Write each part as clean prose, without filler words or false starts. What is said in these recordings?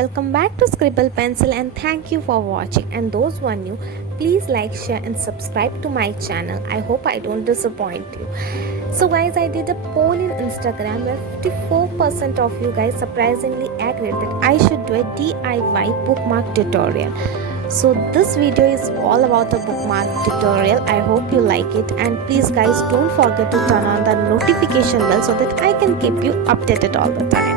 welcome back to Scribble Pencil and thank you for watching. And those who are new, please like, share and subscribe to my channel. I hope I don't disappoint you. So guys, I did a poll in Instagram where 54% of you guys surprisingly agreed that I should do a DIY bookmark tutorial. So this video is all about a bookmark tutorial. I hope you like it, and please guys don't forget to turn on the notification bell so that I can keep you updated all the time.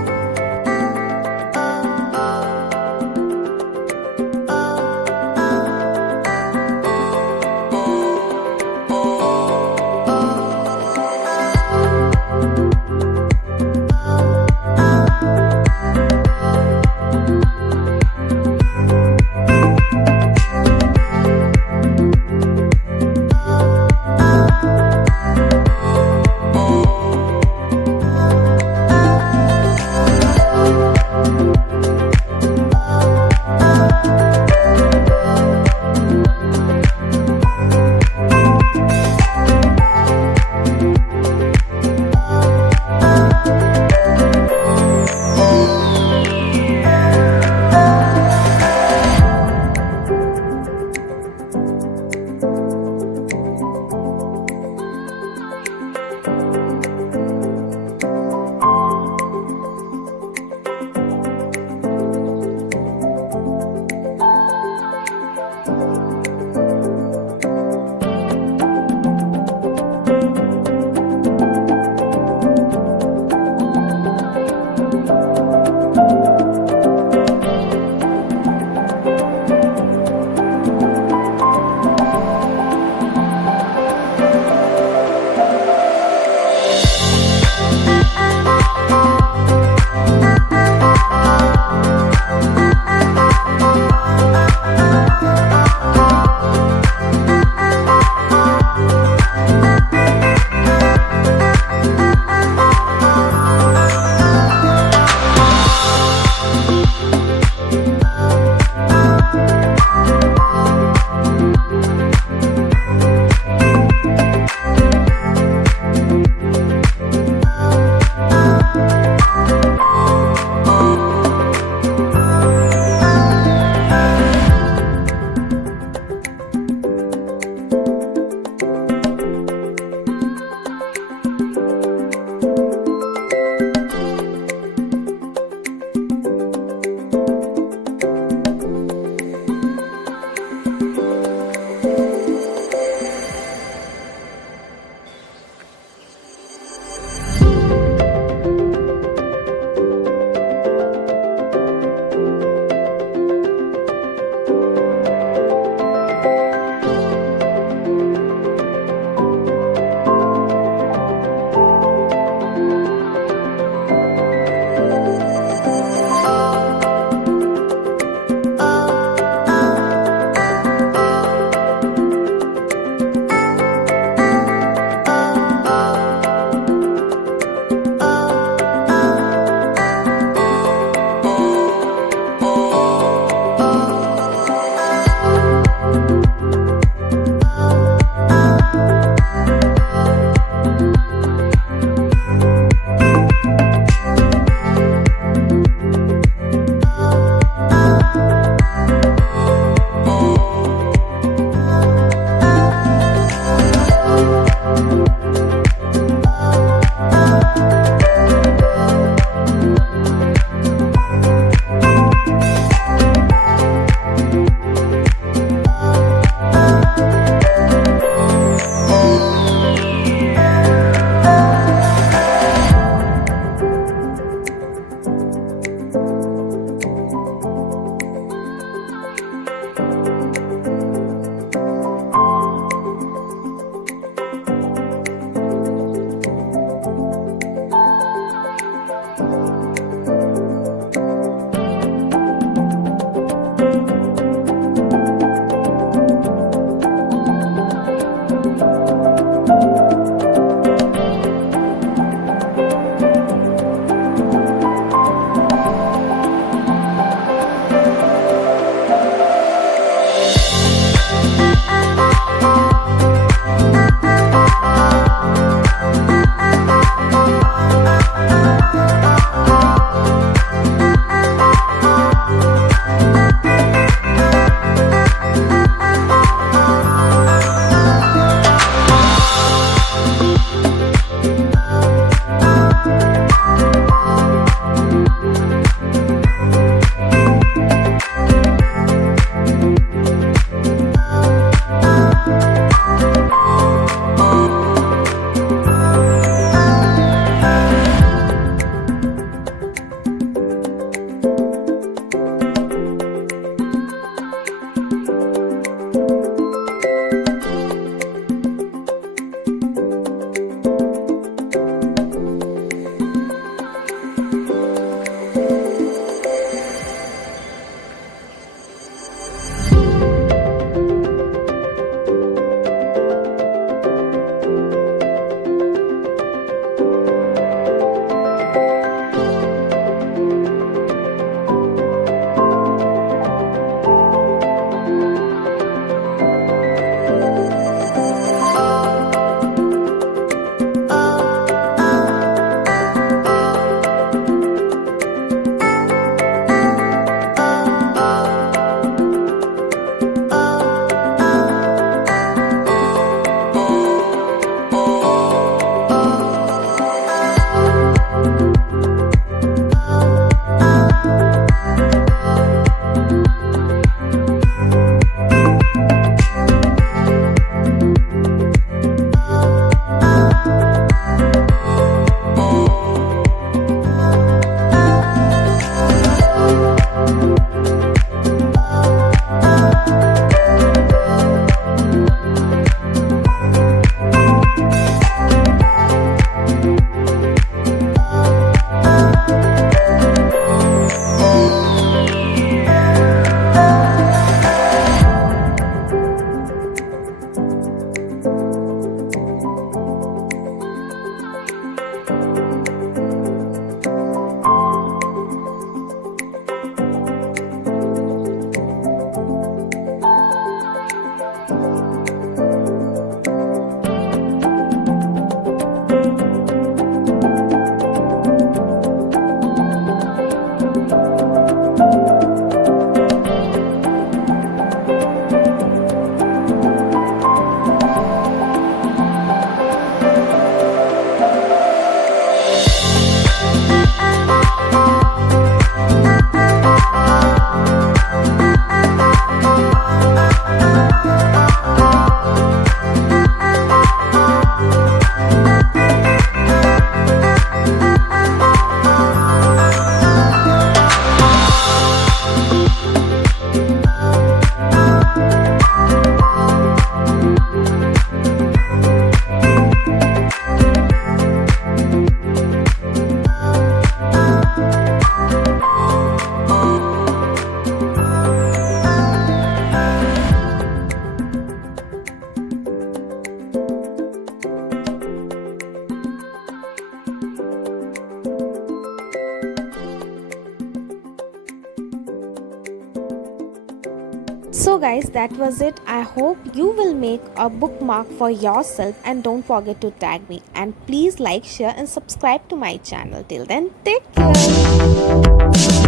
So guys, that was it. I hope you will make a bookmark for yourself and don't forget to tag me, and please like, share and subscribe to my channel. Till then, take care.